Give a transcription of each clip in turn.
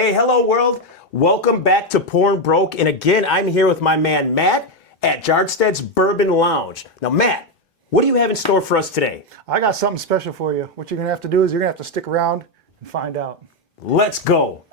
Hey, hello world. Welcome back to Porn Broke. And again, I'm here with my man Matt at Jarstad's Bourbon Lounge. Now, Matt, what do you have in store for us today? I got something special for you. What you're gonna have to do is you're gonna have to stick around and find out. Let's go.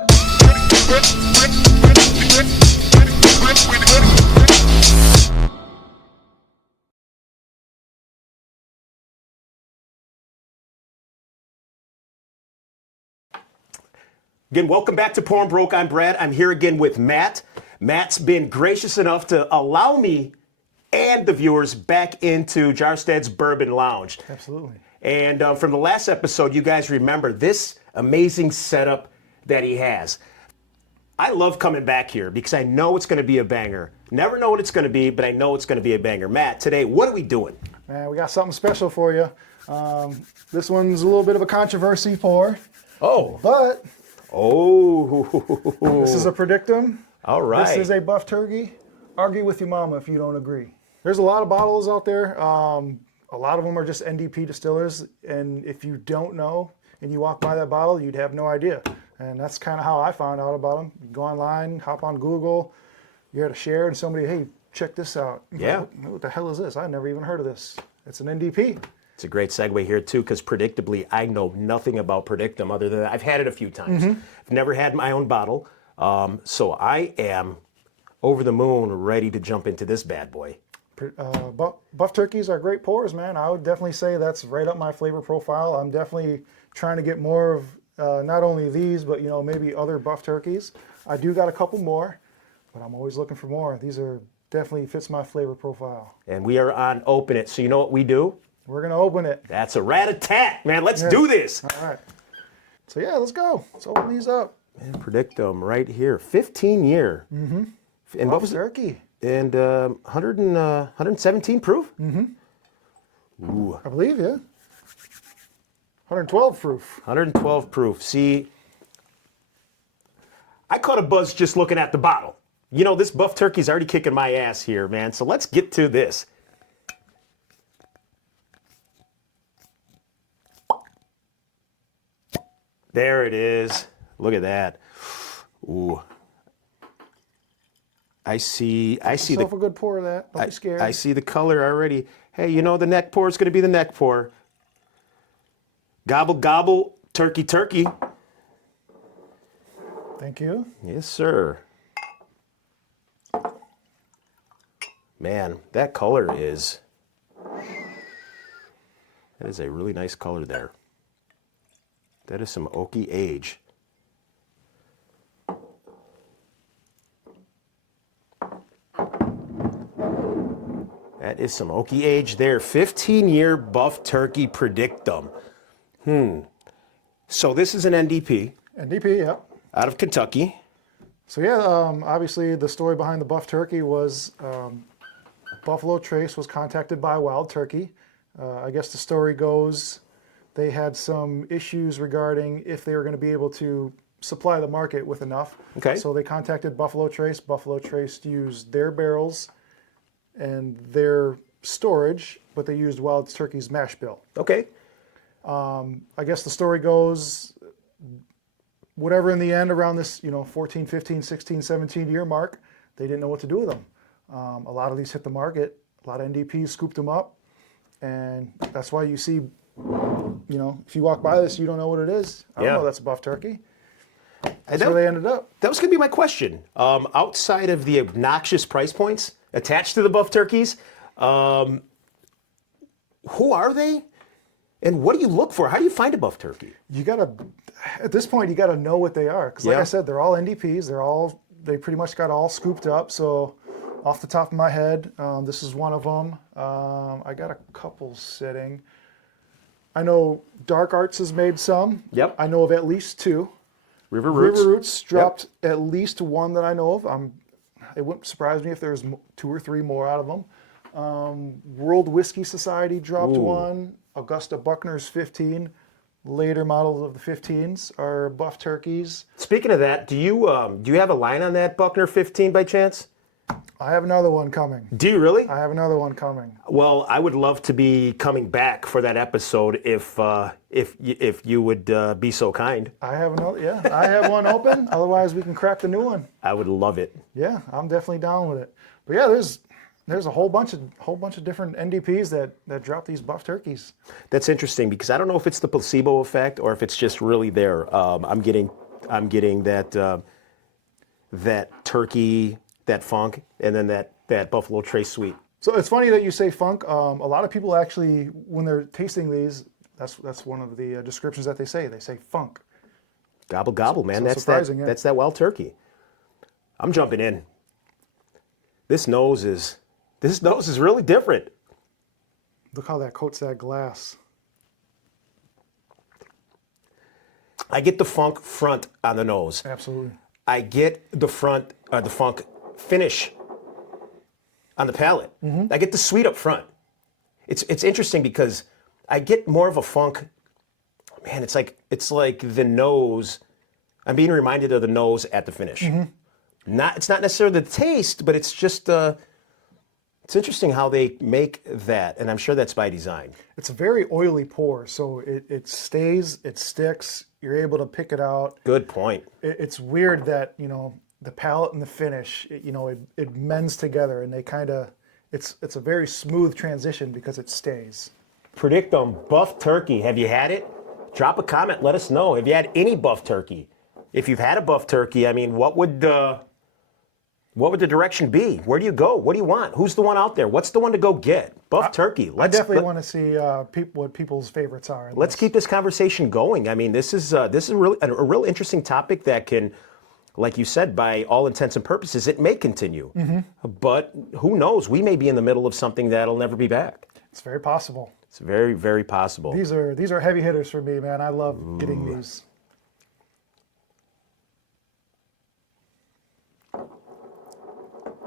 Again, welcome back to Porn Broke. I'm Brad. I'm here again with Matt. Matt's been gracious enough to allow me and the viewers back into Jarstad's Bourbon Lounge. Absolutely. And from the last episode, you guys remember this amazing setup that he has. I love coming back here because I know it's going to be a banger. Never know what it's going to be, but I know it's going to be a banger. Matt, today, what are we doing? Man, we got something special for you. This one's a little bit of a controversy pour. Oh. But this is a Praedictum. All right. This is a buff turkey. Argue with your mama if you don't agree. There's a lot of bottles out there. A lot of them are just NDP distillers. And if you don't know and you walk by that bottle, you'd have no idea. And that's kind of how I found out about them. You go online, hop on Google, you're at a share and somebody, hey, check this out. Yeah. Like, what the hell is this? I've never even heard of this. It's an NDP. It's a great segue here, too, because predictably, I know nothing about Praedictum other than I've had it a few times. I've never had my own bottle, so I am over the moon ready to jump into this bad boy. Buff turkeys are great pours, man. I would definitely say that's right up my flavor profile. I'm definitely trying to get more of not only these, but maybe other buff turkeys. I do got a couple more, but I'm always looking for more. These are definitely fits my flavor profile. And we are on Open It, so you know what we do? We're gonna open it. That's a rat-a-tat, man. Let's do this. All right. So yeah, let's go. Let's open these up. And Praedictum right here, 15-year. Mm-hmm. And what was turkey? And 117 proof? Mm-hmm. Ooh. I believe, yeah. 112 proof. 112 proof. See, I caught a buzz just looking at the bottle. You know, this buff turkey's already kicking my ass here, man. So let's get to this. There it is. Look at that. Ooh. I see Yourself a good pour of that. Don't be scared. I see the color already. Hey, you know the neck pour is going to be the neck pour. Gobble, gobble, turkey, turkey. Thank you. Yes, sir. Man, that color is... That is a really nice color there. That is some oaky age. That is some oaky age there. 15-year buff turkey Praedictum. So this is an NDP. NDP, yeah. Out of Kentucky. So yeah, obviously the story behind the buff turkey was Buffalo Trace was contacted by Wild Turkey. I guess the story goes they had some issues regarding if they were going to be able to supply the market with enough. Okay. So they contacted Buffalo Trace. Buffalo Trace used their barrels and their storage, but they used Wild Turkey's mash bill. Okay. I guess the story goes, whatever in the end around this, 14, 15, 16, 17 year mark, they didn't know what to do with them. A lot of these hit the market. A lot of NDPs scooped them up. And that's why you see, if you walk by this, you don't know what it is. I don't know that's a buff turkey. That's where they ended up. That was going to be my question. Outside of the obnoxious price points attached to the buff turkeys, who are they? And what do you look for? How do you find a buff turkey? At this point, you gotta know what they are. Because like I said, they're all NDPs. They pretty much got all scooped up. So off the top of my head, this is one of them. I got a couple sitting. I know Dark Arts has made some. Yep. I know of at least two. River Roots. River Roots dropped at least one that I know of. It wouldn't surprise me if there's 2 or 3 more out of them. World Whiskey Society dropped one. Augusta Buckner's 15. Later models of the 15s are buff turkeys. Speaking of that, do you have a line on that Buckner 15 by chance? I have another one coming. Do you really? I have another one coming. Well, I would love to be coming back for that episode if you would be so kind. I have another. Yeah, I have one open. Otherwise, we can crack the new one. I would love it. Yeah, I'm definitely down with it. But yeah, there's a whole bunch of different NDPs that drop these buff turkeys. That's interesting because I don't know if it's the placebo effect or if it's just really there. I'm getting that that turkey, that funk, and then that Buffalo Trace sweet. So it's funny that you say funk. A lot of people actually, when they're tasting these, that's one of the descriptions that they say. They say funk. Gobble gobble, man. So That's surprising, yeah. That's that wild turkey. I'm jumping in. This nose is really different. Look how that coats that glass. I get the funk front on the nose. Absolutely. I get the funk finish on the palate. I get the sweet up front. It's interesting because I get more of a funk. Man, it's like the nose. I'm being reminded of the nose at the finish. It's not necessarily the taste, but it's just it's interesting how they make that, and I'm sure that's by design. It's a very oily pour, so it stays, it sticks. You're able to pick it out. Good point. It's weird that the palate and the finish, it mends together, and they kind of, it's a very smooth transition because it stays. Praedictum buff turkey. Have you had it? Drop a comment. Let us know. Have you had any buff turkey? If you've had a buff turkey, I mean, what would the direction be? Where do you go? What do you want? Who's the one out there? What's the one to go get? Buff turkey. I definitely want to see what people's favorites are. Let's keep this conversation going. I mean, this is really a real interesting topic that can, like you said, by all intents and purposes, it may continue. But who knows? We may be in the middle of something that'll never be back. It's very possible. It's very, very possible. These are heavy hitters for me, man. I love getting these.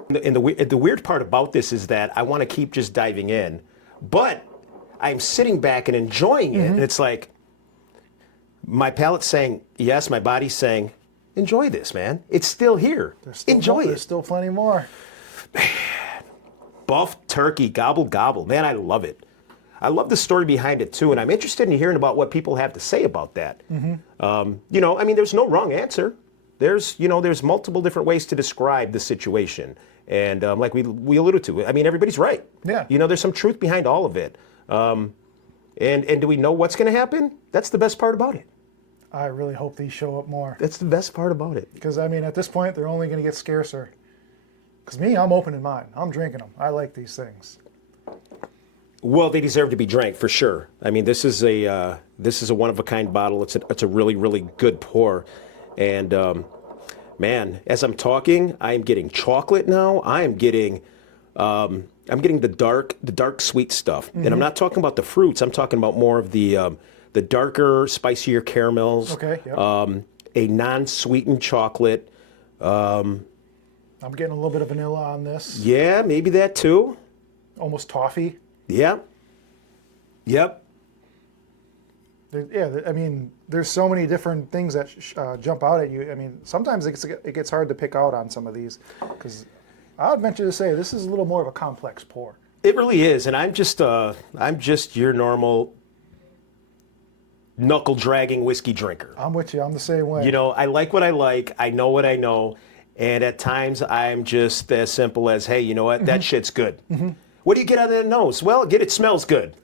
And the weird part about this is that I want to keep just diving in, but I'm sitting back and enjoying it. And it's like my palate's saying yes, my body's saying, enjoy this, man. It's still here. Enjoy it. There's still plenty more. Buff turkey, gobble gobble. Man, I love it. I love the story behind it too, and I'm interested in hearing about what people have to say about that. I mean, there's no wrong answer. There's multiple different ways to describe the situation. And like we alluded to, I mean, everybody's right. Yeah. There's some truth behind all of it. And do we know what's going to happen? That's the best part about it. I really hope these show up more. That's the best part about it. Because, I mean, at this point, they're only going to get scarcer. Because me, I'm opening mine. I'm drinking them. I like these things. Well, they deserve to be drank for sure. I mean, this is a one-of-a-kind bottle. It's a really, really good pour. And man, as I'm talking, I'm getting chocolate now. I'm getting the dark sweet stuff. And I'm not talking about the fruits. I'm talking about more of the darker, spicier caramels. Okay. Yep. A non-sweetened chocolate. I'm getting a little bit of vanilla on this. Yeah, maybe that too. Almost toffee. Yeah. Yep. Yeah, I mean, there's so many different things that jump out at you. I mean, sometimes it gets hard to pick out on some of these because I would venture to say this is a little more of a complex pour. It really is, and I'm just your normal knuckle dragging whiskey drinker. I'm with you. I'm the same way. I like what I like. I know what I know, and at times I'm just as simple as, hey, you know what? That shit's good. What do you get out of that nose? Well, it smells good.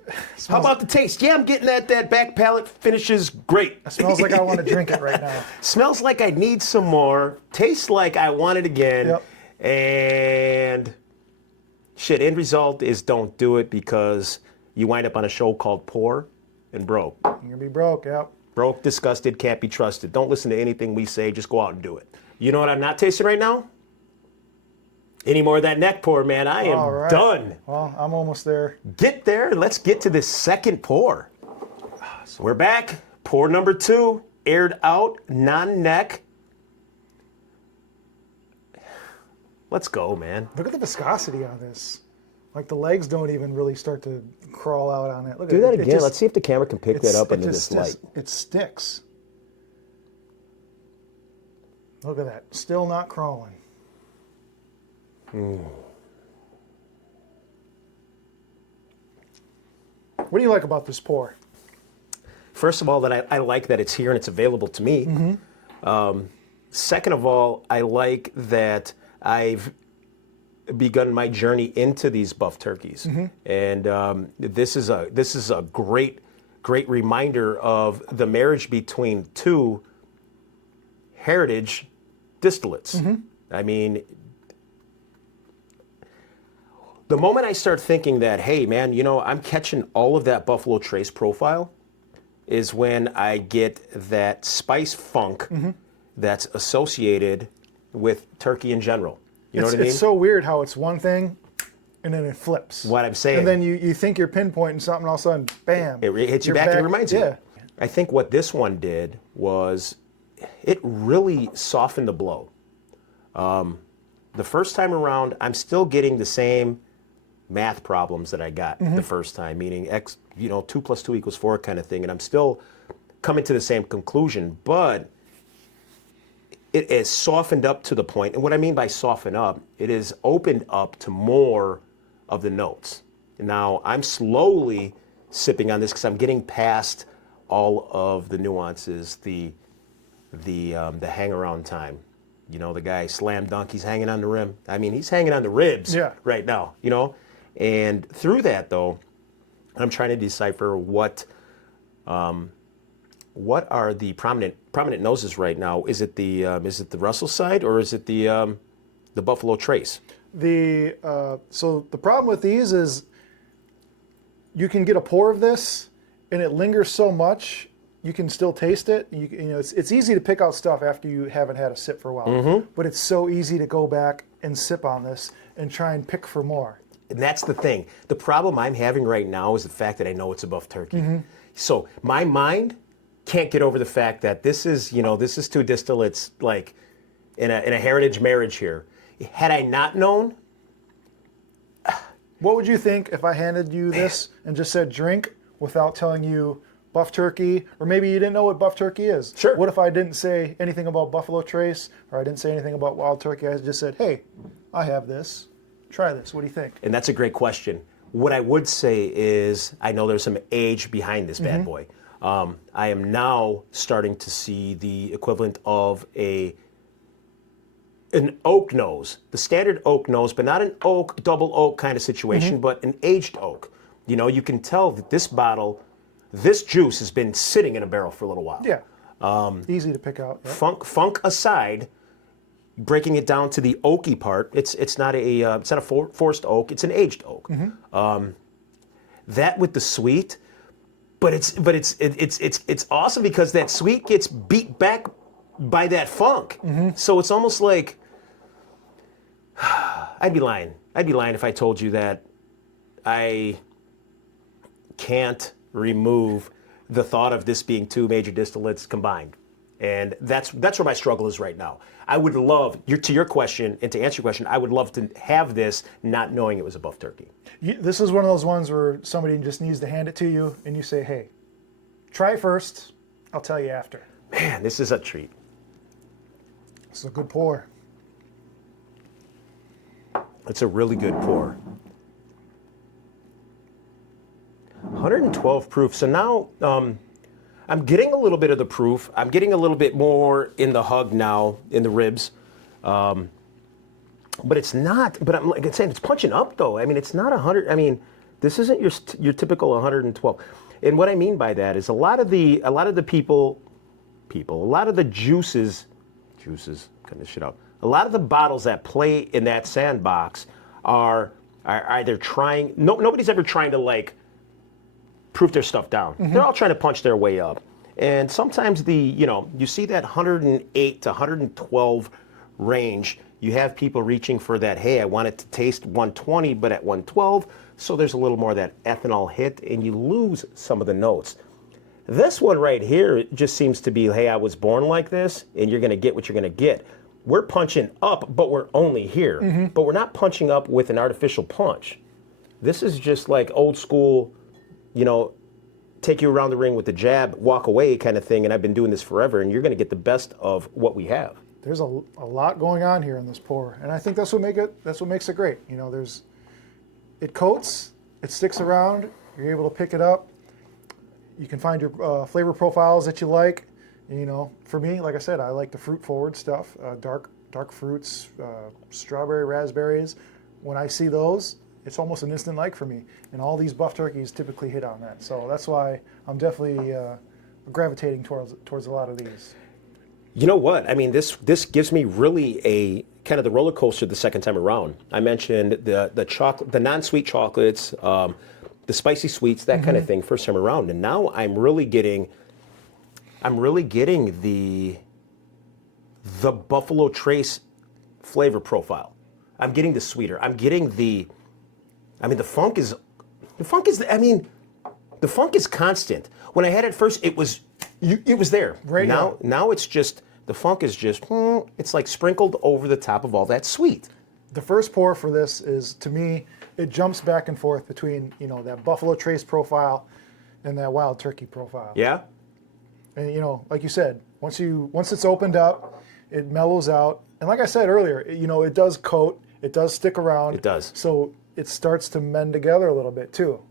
How about the taste? Yeah, I'm getting that back palate finishes great. It smells like I want to drink it right now. Smells like I need some more. Tastes like I want it again. Yep. And shit, end result is don't do it because you wind up on a show called Poor and Broke. You're going to be broke, yep. Broke, disgusted, can't be trusted. Don't listen to anything we say. Just go out and do it. You know what I'm not tasting right now? Any more of that neck pour, man. I am done. Well, I'm almost there. Get there and let's get to this second pour. So we're back. Pour number 2, aired out, non-neck. Let's go, man. Look at the viscosity on this. Like the legs don't even really start to crawl out on it. Look Do at that it. again. Let's see if the camera can pick that up under this light. It sticks. Look at that. Still not crawling. What do you like about this pour? First of all, that I like that it's here and it's available to me. Second of all, I like that I've begun my journey into these buff turkeys, and this is a great reminder of the marriage between two heritage distillates. I mean, the moment I start thinking that, hey man, you know, I'm catching all of that Buffalo Trace profile, is when I get that spice funk that's associated with turkey in general. You know what I mean? It's so weird how it's one thing and then it flips. What I'm saying. And then you think you're pinpointing something, all of a sudden, bam. It hits you you're back and it reminds you. Yeah. I think what this one did was it really softened the blow. The first time around, I'm still getting the same math problems that I got the first time, meaning 2 + 2 = 4 kind of thing, and I'm still coming to the same conclusion, but it is softened up to the point, and what I mean by soften up, it is opened up to more of the notes. Now, I'm slowly sipping on this because I'm getting past all of the nuances, the hang around time. You know, the guy slam dunk, he's hanging on the rim. I mean, he's hanging on the ribs right now, you know? And through that, though, I'm trying to decipher what are the prominent noses right now. Is it the Russell side or is it the Buffalo Trace? So the problem with these is you can get a pour of this and it lingers so much you can still taste it. You know, it's easy to pick out stuff after you haven't had a sip for a while, but it's so easy to go back and sip on this and try and pick for more. And that's the thing. The problem I'm having right now is the fact that I know it's a buff turkey. So my mind can't get over the fact that this is two distillates like in a heritage marriage here. Had I not known, what would you think if I handed you this and just said drink without telling you buff turkey, or maybe you didn't know what buff turkey is? Sure. What if I didn't say anything about Buffalo Trace, or I didn't say anything about wild turkey? I just said, hey, I have this. Try this. What do you think? And that's a great question. What I would say is I know there's some age behind this bad boy. I am now starting to see the equivalent of an oak nose, the standard oak nose, but not an oak, double oak kind of situation, but an aged oak. You know, you can tell that this bottle, this juice has been sitting in a barrel for a little while. Yeah. Easy to pick out. Yeah. Funk aside, breaking it down to the oaky part, it's not a forced oak, it's an aged oak. That with the sweet, but it's awesome because that sweet gets beat back by that funk. So it's almost like I'd be lying if I told you that I can't remove the thought of this being two major distillates combined. And that's where my struggle is right now. I would love, to your question, and to answer your question, I would love to have this not knowing it was a buff turkey. This is one of those ones where somebody just needs to hand it to you and you say, hey, try first, I'll tell you after. Man, this is a treat. It's a good pour. It's a really good pour. 112 proof. So now I'm getting a little bit of the proof. I'm getting a little bit more in the hug now, in the ribs. But it's not, but I'm like saying, it's punching up though. I mean, it's not 100. I mean, this isn't your typical 112. And what I mean by that is a lot of the people, a lot of the juices, cut this shit out. A lot of the bottles that play in that sandbox are either trying, nobody's ever trying to like proof their stuff down. They're all trying to punch their way up. And sometimes you see that 108 to 112 range, you have people reaching for that, hey, I want it to taste 120, but at 112, so there's a little more of that ethanol hit, and you lose some of the notes. This one right here, it just seems to be, hey, I was born like this, and you're gonna get what you're gonna get. We're punching up, but we're only here. But we're not punching up with an artificial punch. This is just like old school, take you around the ring with the jab, walk away kind of thing, and I've been doing this forever, and you're gonna get the best of what we have. there's a lot going on here in this pour, and I think that's what makes it great. You know, it coats, it sticks around. You're able to pick it up. You can find your flavor profiles that you like. You know, for me, like I said, I like the fruit forward stuff, dark fruits, strawberry, raspberries. When I see those, it's almost an instant like for me. And all these buff turkeys typically hit on that. So that's why I'm definitely gravitating towards a lot of these. You know what? I mean, this gives me really a kind of the roller coaster the second time around. I mentioned the chocolate, the non-sweet chocolates, the spicy sweets, that kind of thing, first time around, and now I'm really getting the Buffalo Trace flavor profile. I'm getting the sweeter. I'm getting the funk is constant. When I had it first, it was there. Right now it's just, the funk is just, it's like sprinkled over the top of all that sweet. The first pour for this is, to me, it jumps back and forth between, you know, that Buffalo Trace profile and that Wild Turkey profile. Yeah? And, you know, like you said, once it's opened up, it mellows out. And like I said earlier, you know, it does coat, it does stick around. It does. So it starts to mend together a little bit too.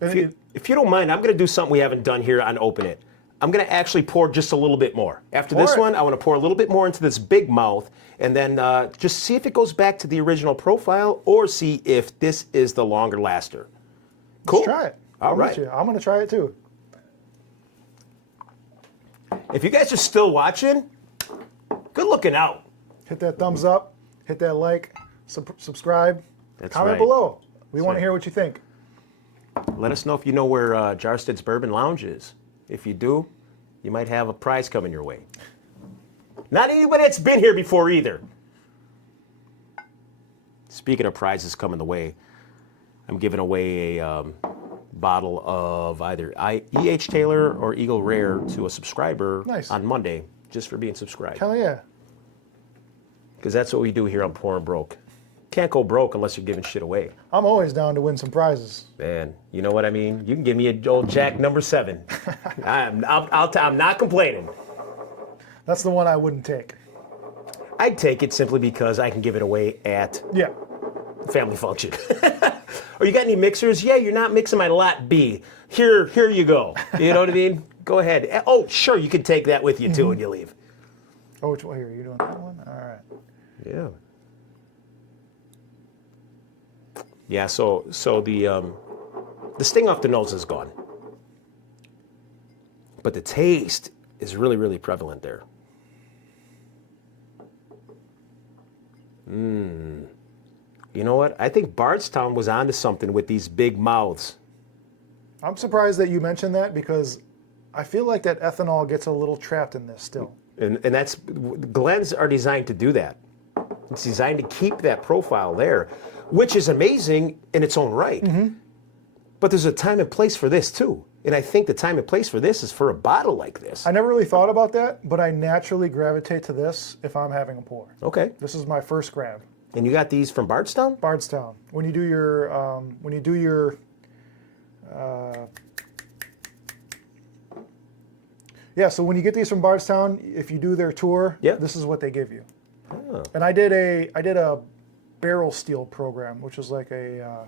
If you don't mind, I'm going to do something we haven't done here on Open It. I'm going to actually pour just a little bit more. After this one, I want to pour a little bit more into this big mouth, and then just see if it goes back to the original profile, or see if this is the longer laster. Cool. Let's try it. All right. I'm going to try it too. If you guys are still watching, good looking out. Hit that thumbs up, hit that like, subscribe, That's comment right. below. We That's want to right. hear what you think. Let us know if you know where Jarstad's Bourbon Lounge is. If you do, you might have a prize coming your way. Not anybody that's been here before either. Speaking of prizes coming the way, I'm giving away a bottle of either E.H. Taylor or Eagle Rare to a subscriber on Monday, just for being subscribed. Hell yeah. Because that's what we do here on Pouring Broke. Can't go broke unless you're giving shit away. I'm always down to win some prizes. Man, you know what I mean? You can give me a old Jack number 7. I'm not complaining. That's the one I wouldn't take. I'd take it simply because I can give it away at Yeah. family function. Or you got any mixers? Yeah, you're not mixing my lot B. Here you go. You know what I mean? Go ahead. Oh, sure, you can take that with you too when you leave. Oh, which one here? You doing that one? All right. Yeah. Yeah, so the sting off the nose is gone. But the taste is really, really prevalent there. You know what? I think Bardstown was onto something with these big mouths. I'm surprised that you mentioned that, because I feel like that ethanol gets a little trapped in this still. And that's, Glens are designed to do that. It's designed to keep that profile there, which is amazing in its own right. But there's a time and place for this too. And I think the time and place for this is for a bottle like this. I never really thought about that, but I naturally gravitate to this if I'm having a pour. Okay. This is my first grab. And you got these from Bardstown? Bardstown. When you do your yeah, so when you get these from Bardstown, if you do their tour, this is what they give you. Oh. And I did a barrel steel program, which was like a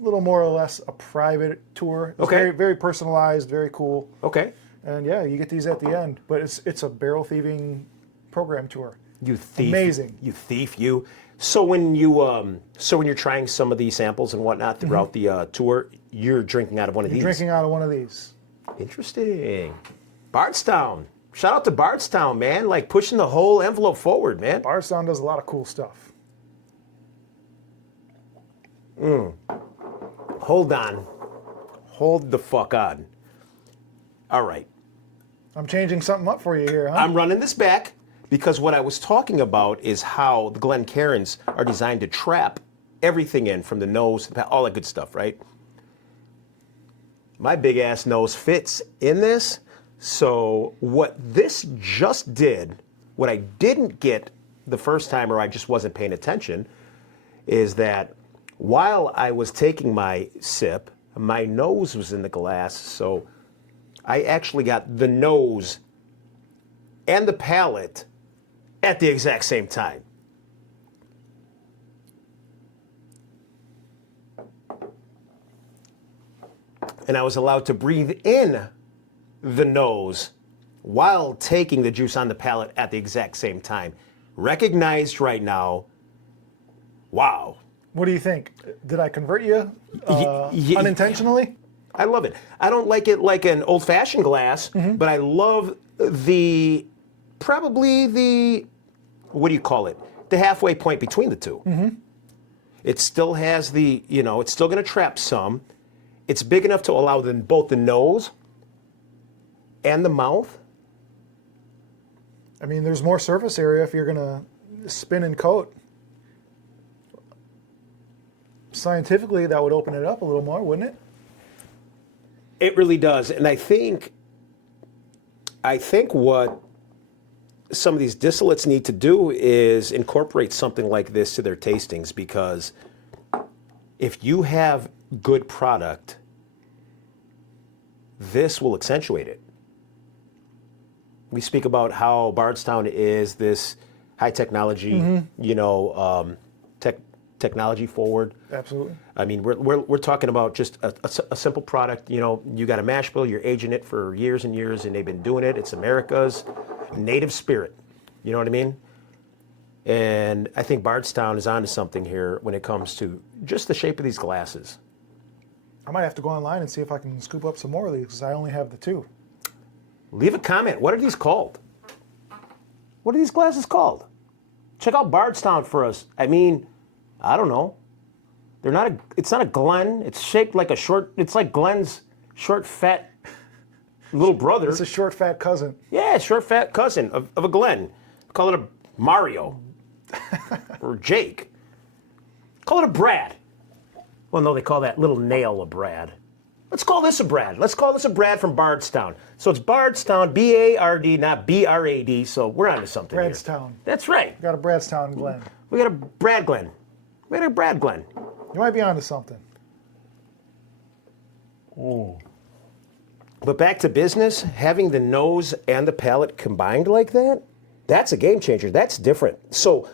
little more or less a private tour. It was very, very personalized, very cool. Okay. And yeah, you get these at the end, but it's a barrel thieving program tour. You thief. Amazing. You thief, you. So when you're trying some of these samples and whatnot throughout the tour, you're drinking out of one of these. Drinking out of one of these. Interesting. Bardstown. Shout out to Bardstown, man. Like pushing the whole envelope forward, man. Bardstown does a lot of cool stuff. Hold on. Hold the fuck on. All right. I'm changing something up for you here, huh? I'm running this back because what I was talking about is how the Glencairns are designed to trap everything in from the nose, all that good stuff, right? My big ass nose fits in this. So what this just did, what I didn't get the first time, or I just wasn't paying attention, is that while I was taking my sip, my nose was in the glass, so I actually got the nose and the palate at the exact same time. And I was allowed to breathe in the nose while taking the juice on the palate at the exact same time. Recognized right now. Wow. What do you think? Did I convert you y- unintentionally? I love it. I don't like it like an old-fashioned glass, but I love probably the, what do you call it? The halfway point between the two. It still has it's still going to trap some. It's big enough to allow both the nose and the mouth. I mean, there's more surface area if you're going to spin and coat. Scientifically, that would open it up a little more, wouldn't it? It really does. And I think what some of these distillates need to do is incorporate something like this to their tastings, because if you have good product, this will accentuate it. We speak about how Bardstown is this high technology, technology forward. Absolutely. I mean, we're talking about just a simple product. You got a mash bill, you're aging it for years and years, and they've been doing it. It's America's native spirit. You know what I mean? And I think Bardstown is onto something here when it comes to just the shape of these glasses. I might have to go online and see if I can scoop up some more of these, because I only have the 2. Leave a comment. What are these called? What are these glasses called? Check out Bardstown for us. I mean, I don't know. It's not a Glen. It's shaped like it's like Glen's short, fat little brother. It's a short, fat cousin. Yeah, short, fat cousin of a Glen. Call it a Mario. Or Jake. Call it a Brad. Well, no, they call that little nail a Brad. Let's call this a Brad. Let's call this a Brad from Bardstown. So it's Bardstown, B-A-R-D, not B-R-A-D, so we're onto something here. Bradstown. That's right. Got a Bradstown Glen. We got a Brad Glen. We got a Brad Glen. You might be onto something. But back to business, having the nose and the palate combined like that, that's a game changer. That's different. So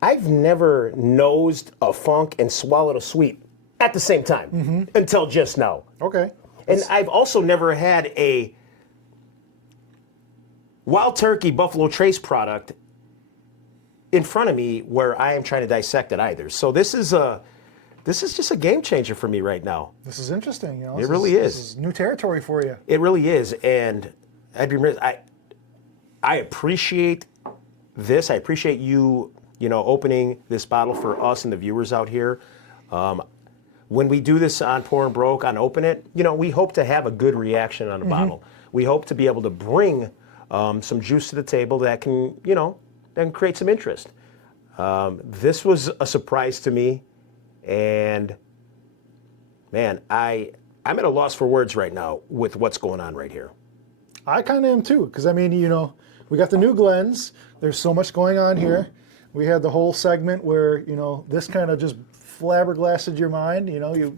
I've never nosed a funk and swallowed a sweet at the same time until just now. Okay. And I've also never had a Wild Turkey Buffalo Trace product in front of me where I am trying to dissect it either. So this is just a game changer for me right now. This is interesting. It really is. This is new territory for you. It really is, and I'd be remiss. I appreciate this. I appreciate you, opening this bottle for us and the viewers out here. When we do this on Pour and Broke, on Open It, we hope to have a good reaction on the bottle. We hope to be able to bring some juice to the table that can, then create some interest. This was a surprise to me, and man, I'm at a loss for words right now with what's going on right here. I kind of am too, because I mean, we got the new Glens. There's so much going on here. We had the whole segment where this kind of just flabbergasted your mind.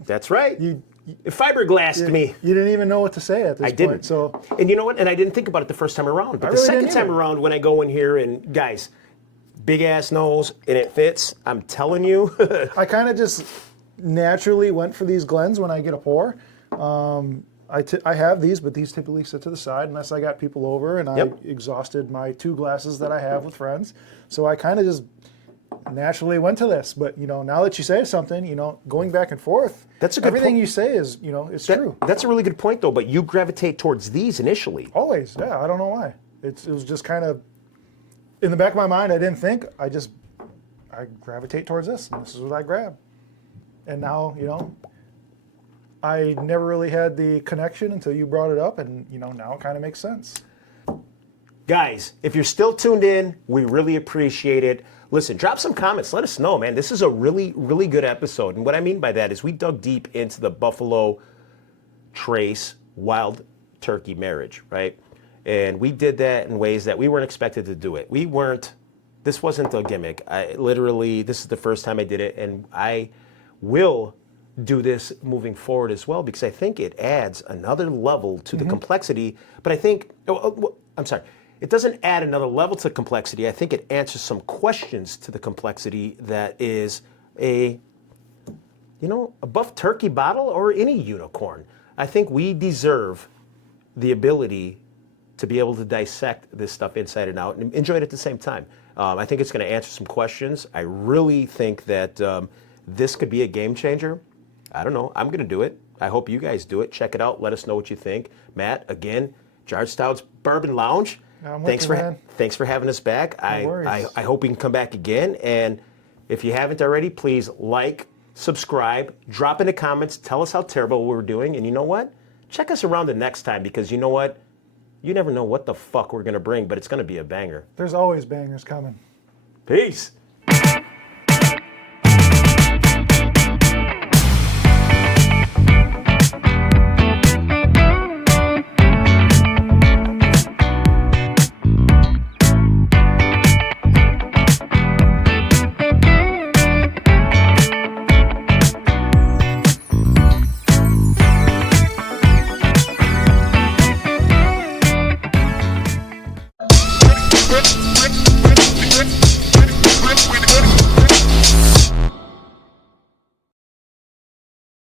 That's right. It fiberglassed me. You didn't even know what to say at this point. Didn't. So, and you know what? And I didn't think about it the first time around. But the second time around, when I go in here and guys, big ass nose and it fits, I'm telling you. I kind of just naturally went for these Glens when I get a pour. I have these, but these typically sit to the side unless I got people over and I exhausted my 2 glasses that I have with friends. So I kind of just naturally went to this. But now that you say something, going back and forth, that's a good everything you say is, it's true. That's a really good point, though. But you gravitate towards these initially. Always, yeah. I don't know why. It was just kind of in the back of my mind. I didn't think. I gravitate towards this, and this is what I grab. And now, I never really had the connection until you brought it up, and now it kind of makes sense. Guys, if you're still tuned in, we really appreciate it. Listen, drop some comments. Let us know, man. This is a really, really good episode. And what I mean by that is we dug deep into the Buffalo Trace Wild Turkey marriage, right? And we did that in ways that we weren't expected to do it. This wasn't a gimmick. This is the first time I did it, and I will do this moving forward as well, because I think it adds another level to the complexity. But I think, I'm sorry, it doesn't add another level to complexity. I think it answers some questions to the complexity that is a buff turkey bottle or any unicorn. I think we deserve the ability to be able to dissect this stuff inside and out and enjoy it at the same time. I think it's going to answer some questions. I really think that this could be a game changer. I don't know. I'm going to do it. I hope you guys do it. Check it out. Let us know what you think. Matt, again, Jarstad's Bourbon Lounge. Thanks for having us back. I hope we can come back again. And if you haven't already, please like, subscribe, drop in the comments, tell us how terrible we're doing. And you know what? Check us around the next time, because you know what? You never know what the fuck we're going to bring, but it's going to be a banger. There's always bangers coming. Peace. Script.